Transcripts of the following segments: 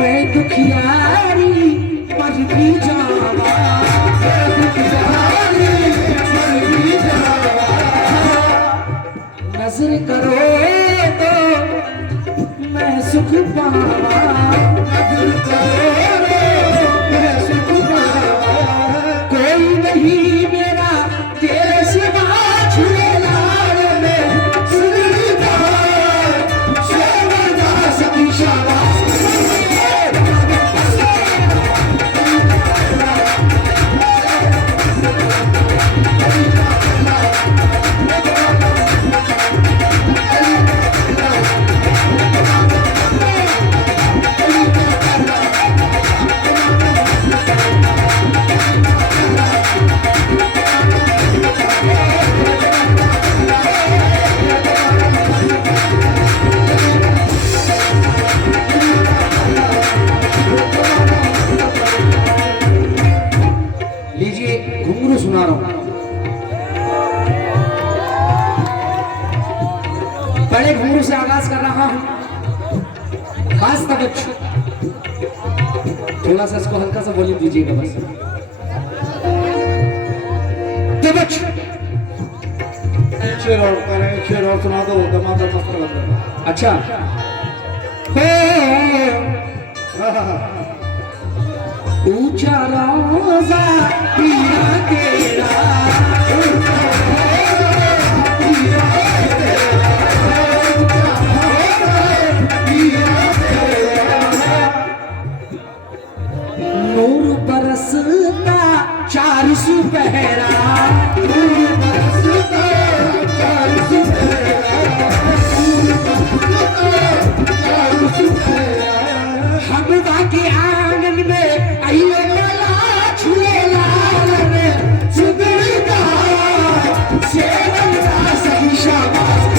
मैं दुखियारी मर भी जावा, नजर करो तो मैं सुख पावा, नजर करो मैं सुख पावा, कोई नहीं मेरा तेरे सिवा झूलेलाल में सुनदा शेवदा सती शाबाश। लीजिए घुंघरू सुना रहा हूं, बड़े घुंघरू से आगाज कर रहा हूं। खास तवज्जो, थोड़ा सा इसको हल्का सा वॉल्यूम दीजिएगा बस। तवज्जो, शेर और सुना दो, दमाद मस्त लगता। अच्छा ऊंचा रोजा पीरा तेरा, नूर बरसता 400 पहरा, नूर बरसता 400 पहरा, हमदा के आंगन में आइए मला झूलेलाल में सुधरदा शेवदा सही शाबाश।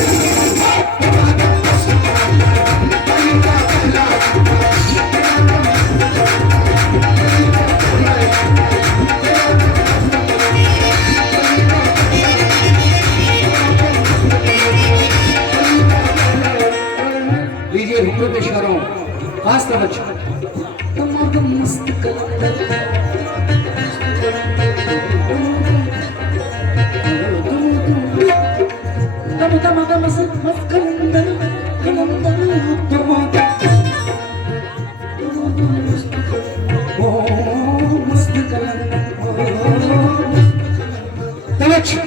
लीजिए घुंघरू पेश कर रहा हूं, खास तवज्जो। मस्त कलंदर तम तम तम मस्त कलंदर कलंदर तम ओ मस्त कलंदर तवज्जो।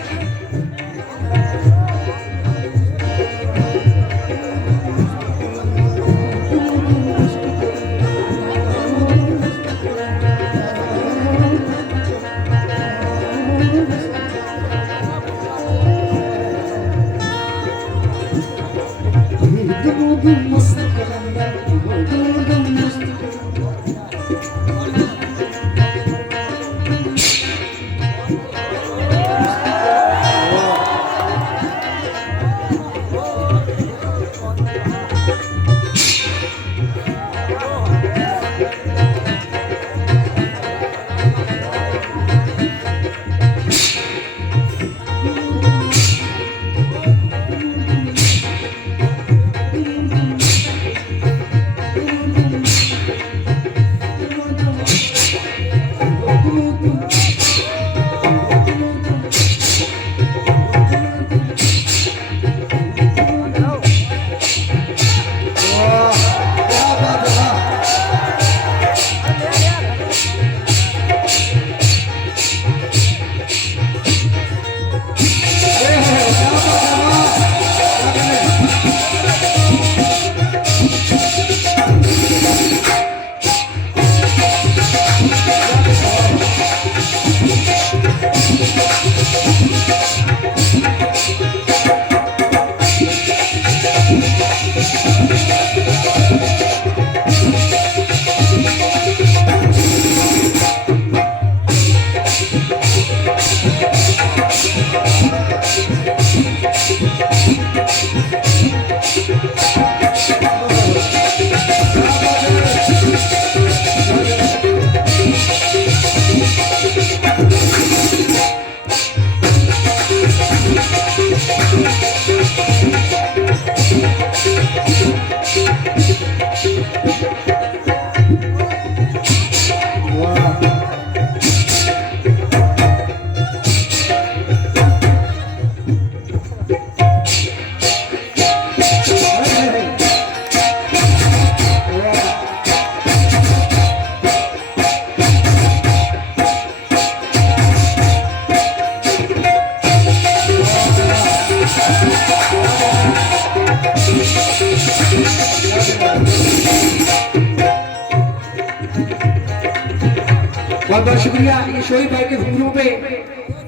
बहुत बहुत शुक्रिया। ये शोएब भाई के घुंघरू पे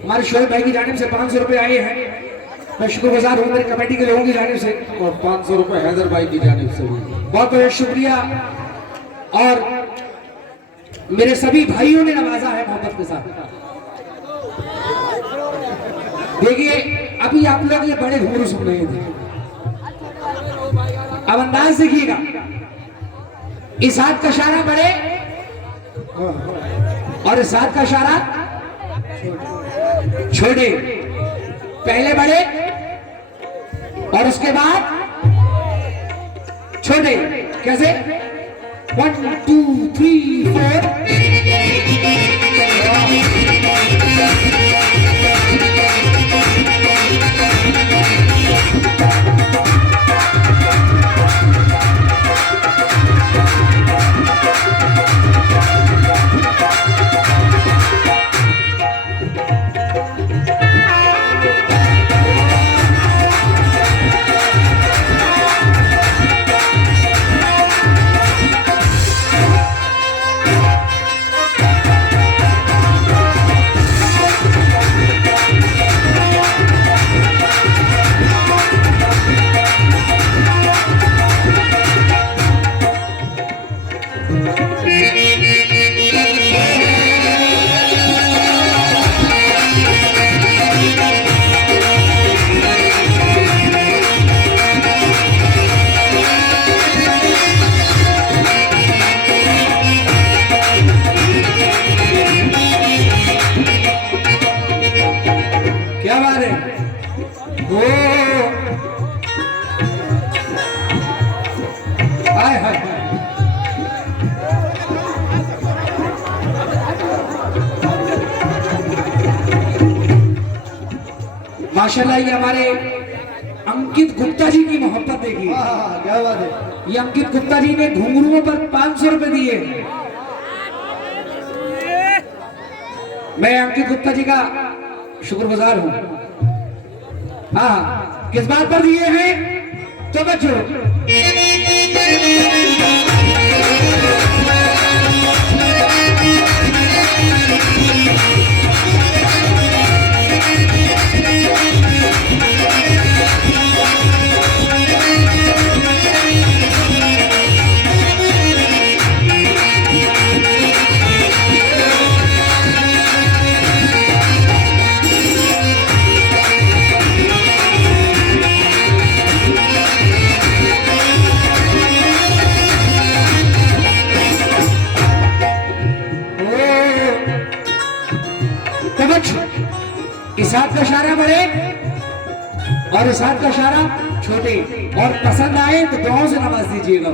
हमारे शोएब भाई की जानिब से 500 रुपए आए हैं। मैं शुक्रगुजार हूँ मेरी कमेटी के लोगों की जानिब से, और 500 रुपए हैदर भाई की जानिब से भी बहुत बहुत शुक्रिया। और मेरे सभी भाइयों ने नवाजा है मोहब्बत के साथ। देखिए अभी आप लोग ये बड़े घुंघरू सुन रहे थे, अब अंदाज देखिएगा। इस हाथ का इशारा बड़े और इस हाथ का इशारा छोटे, पहले बड़े और उसके बाद छोटे। कैसे? 1 2 3 4। क्या बात है? ओ हाय हाय माशाल्लाह। ये हमारे अंकित गुप्ता जी की मोहब्बत देखिए। क्या बात है। ये अंकित गुप्ता जी ने घुंघरुओं पर 500 रुपए दिए। मैं अंकित गुप्ता जी का शुक्रगुजार हूं। हाँ, किस बात पर दिए हैं तो बच्चों इस हाथ का इशारा बड़े और इस हाथ का इशारा छोटे, और पसंद आए तो दुआओं से नवाज दीजिएगा।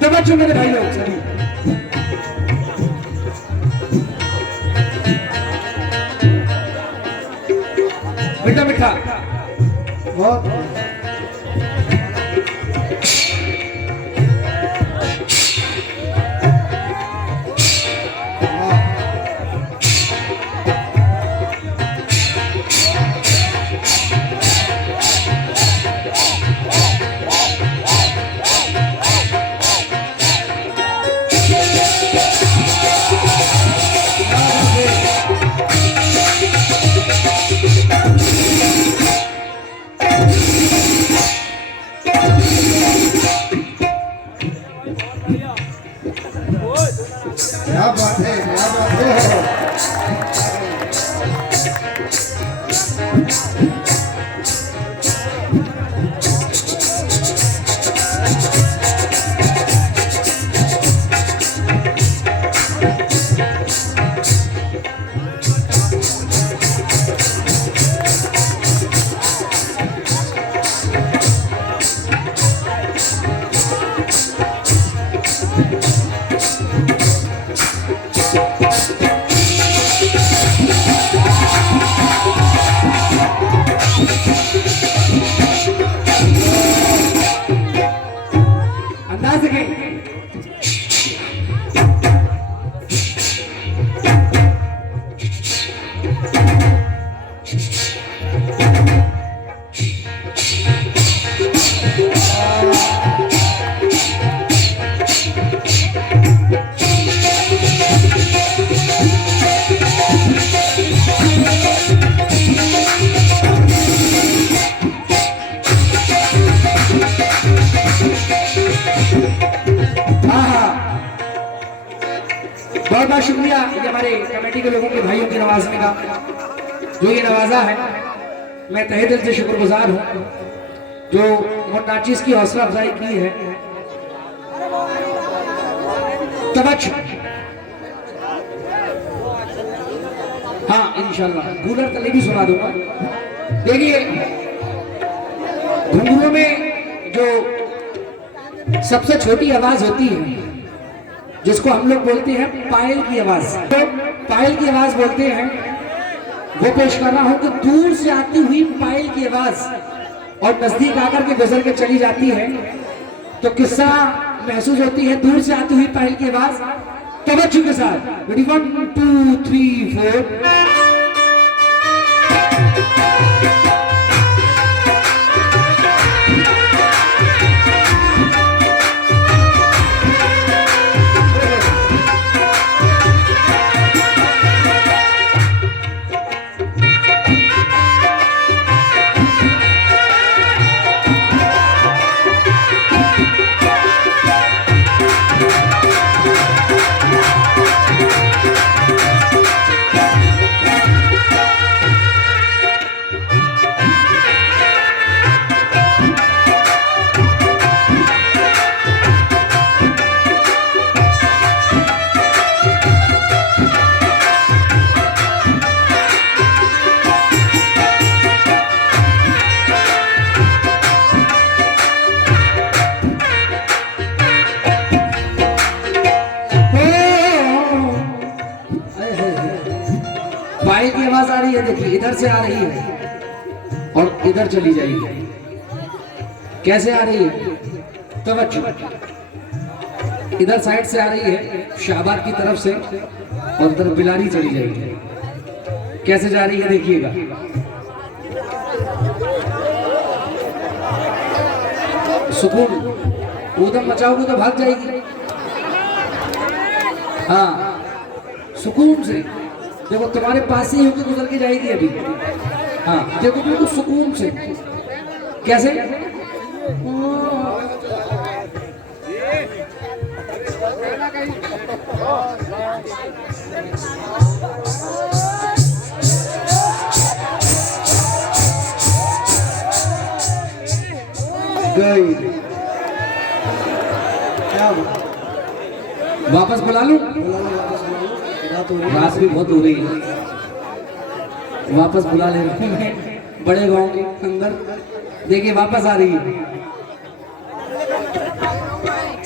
तो बच्चों मेरे भाई लोग सभी मीठा मीठा बहुत क्या बात है, क्या बात है। अंदाज देखें। हाँ हाँ, बहुत बहुत शुक्रिया ये हमारे कमेटी के लोगों के भाइयों की नवाजने का, जो ये नवाजा है। मैं तहे दिल से शुक्रगुजार हूँ जो मुन्नाचिस की हौसला अफजाई की है। तवज्जो, हाँ इंशाल्लाह कूलर तले भी सुना दूंगा। देखिए घुंघरू में जो सबसे छोटी आवाज होती है जिसको हम लोग बोलते हैं पायल की आवाज, तो पायल की आवाज बोलते हैं, वो पेश कर रहा हूं कि दूर से आती हुई पायल की आवाज और नजदीक आकर के गुजर के चली जाती है तो किस्सा महसूस होती है। दूर से आती हुई पायल की आवाज तवज्जो के साथ, 1 2 3 4। पायल की आवाज आ रही है, देखिए इधर से आ रही है और इधर चली जाएगी। कैसे आ रही है? तवज्जो, इधर साइड से आ रही है शाहबाद की तरफ से और उधर बिलारी चली जाएगी। कैसे जा रही है देखिएगा। सुकून, ऊधम मचाओगे तो भाग जाएगी। हाँ सुकून से देखो, तुम्हारे पास ही होकर गुजर के जाएगी अभी। हाँ देखो बिल्कुल सुकून से। कैसे? गई, क्या वापस बुला लूं? रात भी बहुत हो रही है, वापस बुला ले रहा हूं मैं बड़े गांव के अंदर। देखिए वापस आ रही है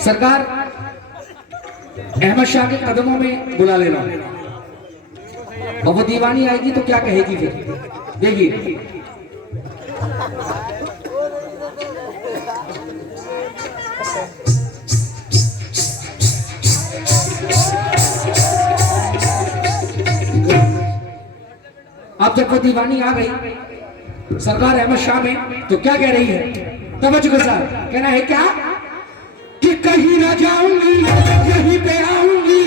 सरकार, अहमद शाह के कदमों में बुला ले रहा हूं और वो दीवानी आएगी तो क्या कहेगी फिर। देखिए अब जब वो दीवानी आ गई सरकार अहमद शाह में तो क्या कह रही है? तवज्जो के साथ कहना है क्या कि कहीं ना जाऊंगी यहीं पे आऊंगी,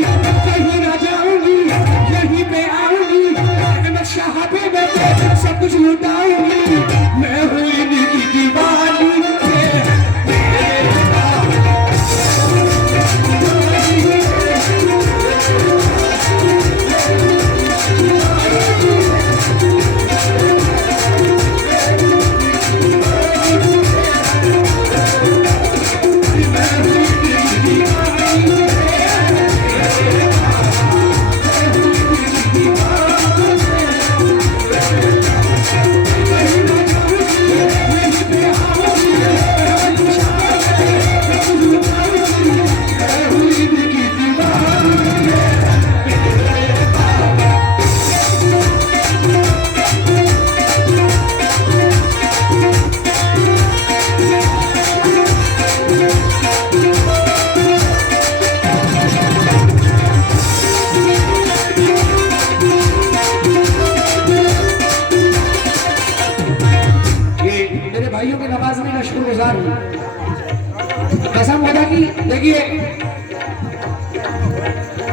कहीं ना जाऊंगी यहीं पे आऊंगी, अहमद शाह पे मैं सब कुछ लुटाऊंगी, मैं हूँ इनकी दीवानी। भाइयों के नवाजने का शुक्रगुजार हूं कसम खुदा की। देखिए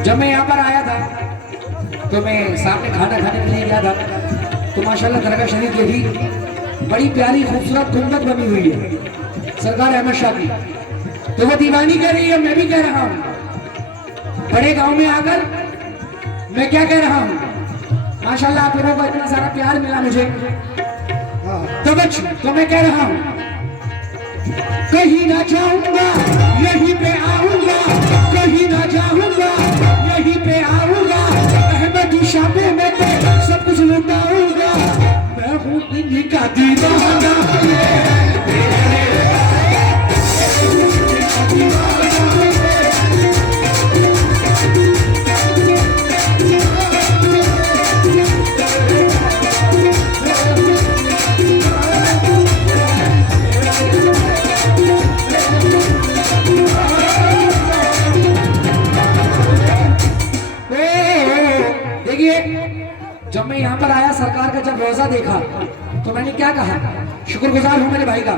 जब मैं यहाँ पर आया था तो मैं सामने खाना खाने के लिए गया था तो माशाल्लाह दरगाह शरीफ के भी बड़ी प्यारी खूबसूरत गुंबद बनी हुई है सरकार अहमद शाह की। तो वो दीवानी कह रही है, मैं भी कह रहा हूं। बड़े गांव में आकर मैं क्या कह रहा हूं, माशाल्लाह आप लोगों को इतना सारा प्यार मिला मुझे, तो मैं कह रहा हूं, कहीं ना जाऊंगा यहीं पे आऊंगा, कहीं ना जाऊंगा यहीं पे आऊंगा, अहमद शाबे में तो सब कुछ लुटाऊंगा, मैं हूं इन्हीं का दीवाना। जब मैं यहाँ पर आया, सरकार का जब रोजा देखा तो मैंने क्या कहा, शुक्रगुजार हूं मेरे भाई का।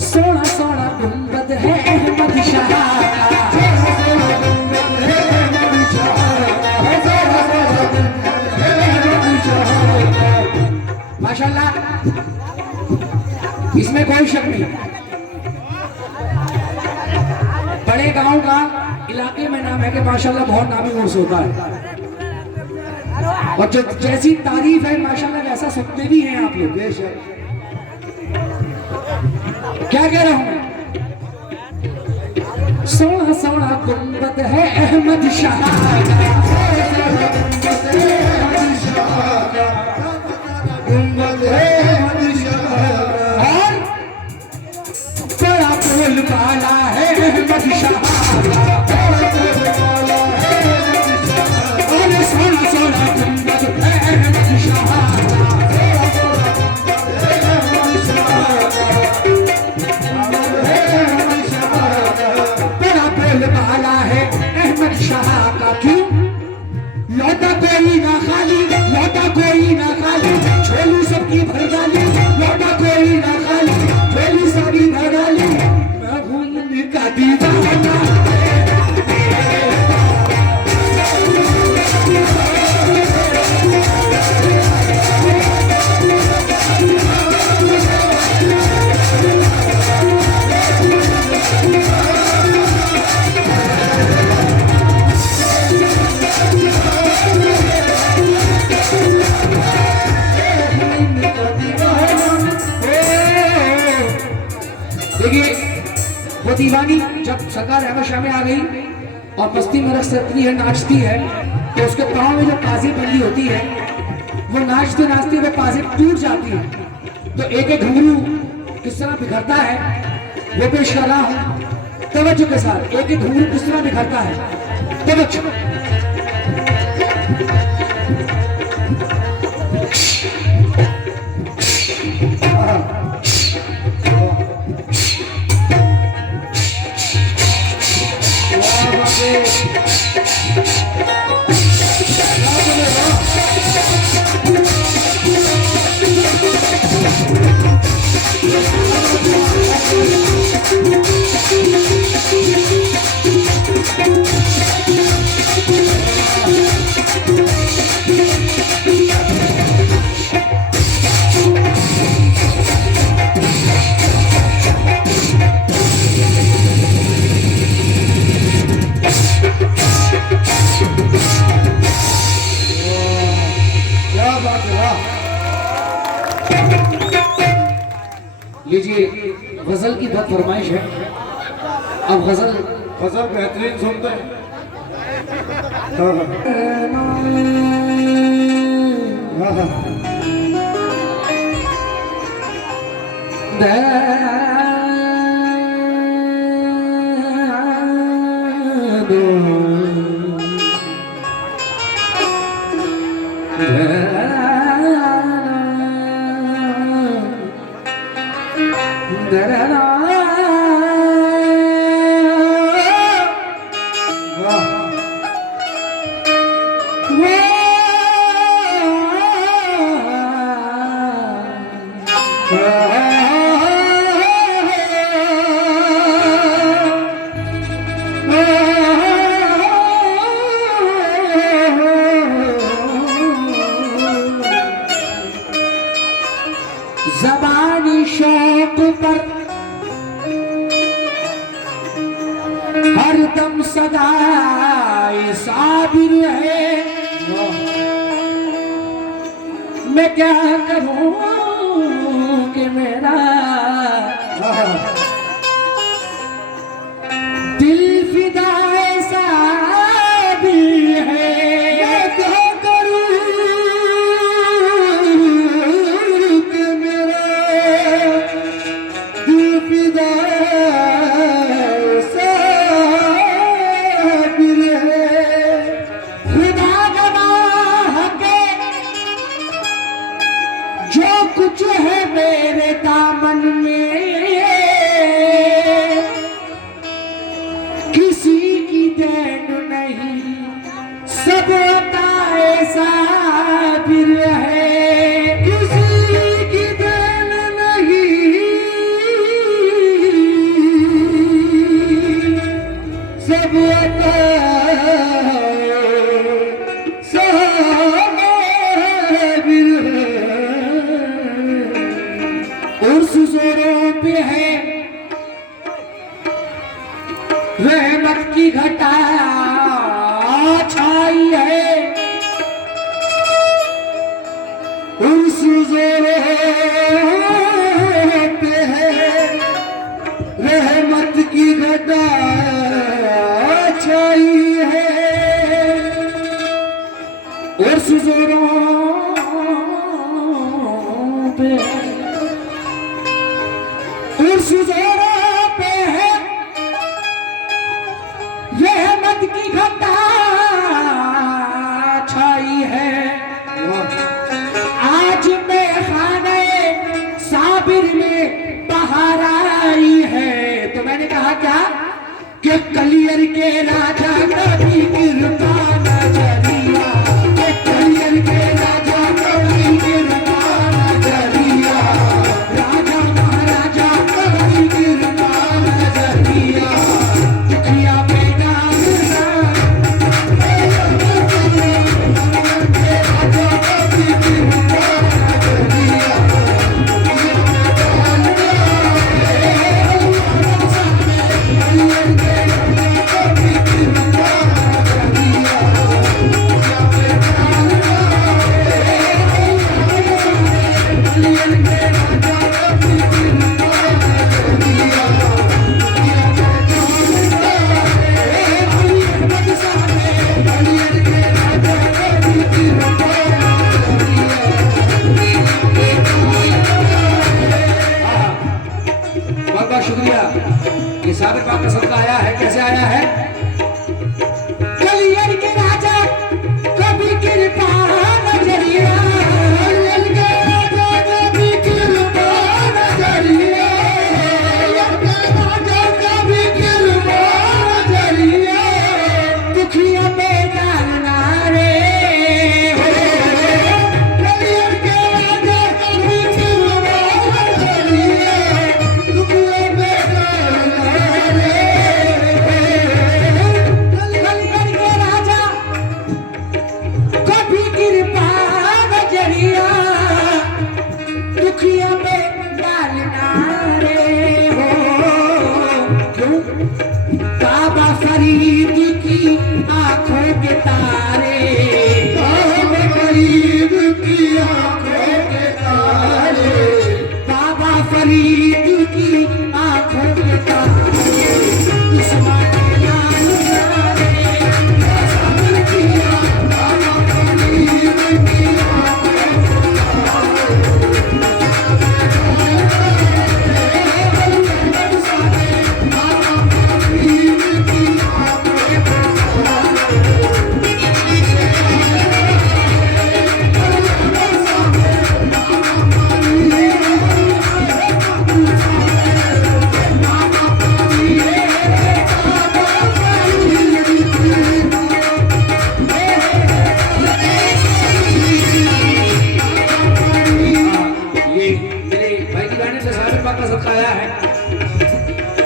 सोना सोना गुंबद है अहमद शाह माशाल्लाह, इसमें कोई शक नहीं। बड़े गांव का इलाके में नाम है कि माशाल्लाह बहुत नामी उर्स होता है, और जो जैसी तारीफ है माशाल्लाह वैसा सुनते भी हैं आप लोग। क्या कह रहा हूं, सोना सोना गुंबद है अहमद शाह, और बड़ा बोल वाला है अहमद शाह, और सोना सोना गुंबद है अहमद शाह, बड़ा बोल वाला है अहमद शाह का। क्यों लौटा कोई ना खाली, लौटा कोई ना खाली, झोली सबकी भर डाली, लौटा कोई ना खाली, झोली सबकी भर डाली, मैं हूं इनका दीवाना। देखिए वो दीवानी जब सरकार अहमद शाह में आ गई और मस्ती में रक्स करती है, नाचती है, तो उसके पाँव में जो पाजेब बंदी होती है, वो नाचते नाचते वो पाजेब टूट जाती है, तो एक एक घुंघरू किस तरह बिखरता है वो पेश कर रहा हूं तवज्जो के साथ। एक एक घुंघरू किस तरह बिखरता है, तवज्जो। लीजिए, गजल की बहुत फरमाइश है, अब गजल बेहतरीन सुनते हैं। ज़बान गम सदा साबिर है। मैं क्या करूं कि मेरा दिल फिदा ऐसा भी है। मैं क्या करूं कि मेरा दिल फिदा ऐसा भी है। खुदा गवाह के जो कुछ है मेरे दामन में किसी की देन नहीं, सब ऐसा फिर है। किसी की देन नहीं, सब उर्स जोरों पे है रहमत की घटा छाई है। उर्स जोरों पे है रहमत की घटा छाई है। उर्स जोरों पे उर्स जोरों पे है रहमत की घटा छाई है। आज मैं खाने साबिर में बहार आई है। तो मैंने कहा क्या कि कलियर के राजा कभी कृपा नजरिया, कलियर के राजा कभी कृपा नजरिया, राजा महाराजा कभी कृपा नजरिया, दुखिया पे डालना राजा कभी कृपा नजरिया, शुक्रिया। ये साबिर पाक का सदका आया है। कैसे आया है? कलियर के राजा कभी कृपा नजरिया, कलियर के राजा कभी कृपा नजरिया, कलियर के राजा कभी कृपा नजरिया, दुखिया पे डालना रे। कलियर के राजा कभी कृपा नजरिया, दुखिया पे डालना रे। कलियर के राजा कभी कृपा नजरिया, दुखिया में डालना रे हो। क्यों? बाबा फरीद की आंखों के तारे, बाबा फरीद की आंखों के तारे, बाबा फरीद की आंखों के तारे, उस्मान लाल रे, साबिर किया बाबा फरीद की आंखों के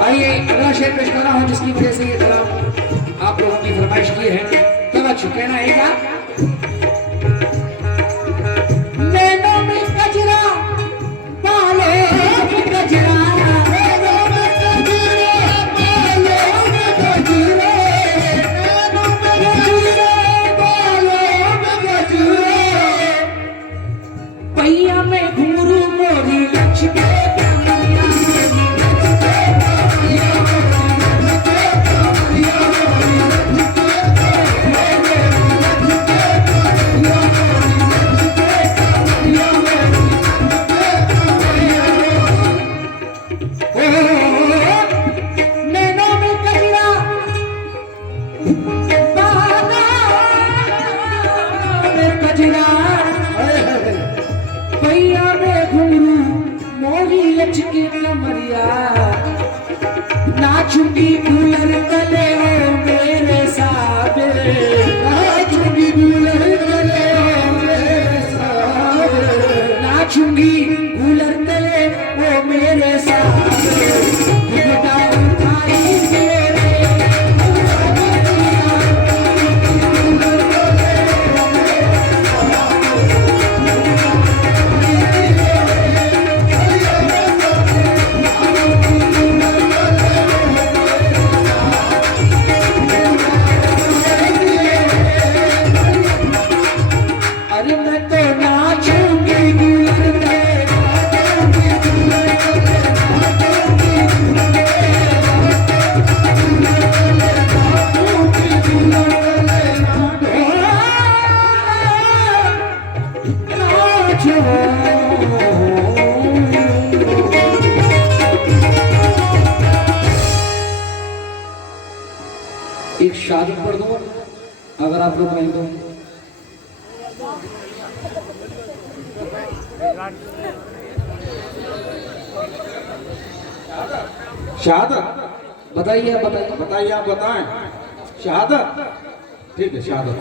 आइए अगला शेर पेश कर रहा हूं जिसकी वजह से ये कलाम आप लोगों की फरमाइश की है। तवज्जो कहना है क्या? नैनों में कजरा, बालों में कजरा, नैनों में कजरा, बालों में कजरा, नाचूंगी कूलर तले ओ मेरे साबरे, नाचूंगी कूलर तले ओ मेरे साबरे, नाचूंगी कूलर तले ओ मेरे साबरे, घुघटा उठाई मेरे, अरे मैं तो नाचूंगी कूलर तले, एक शादी पढ़ दूं अगर आप लोग कहें तो। शहादत बताइए आप बताइए। बताइए, आप बताएं। शहादत, ठीक है, शहादत।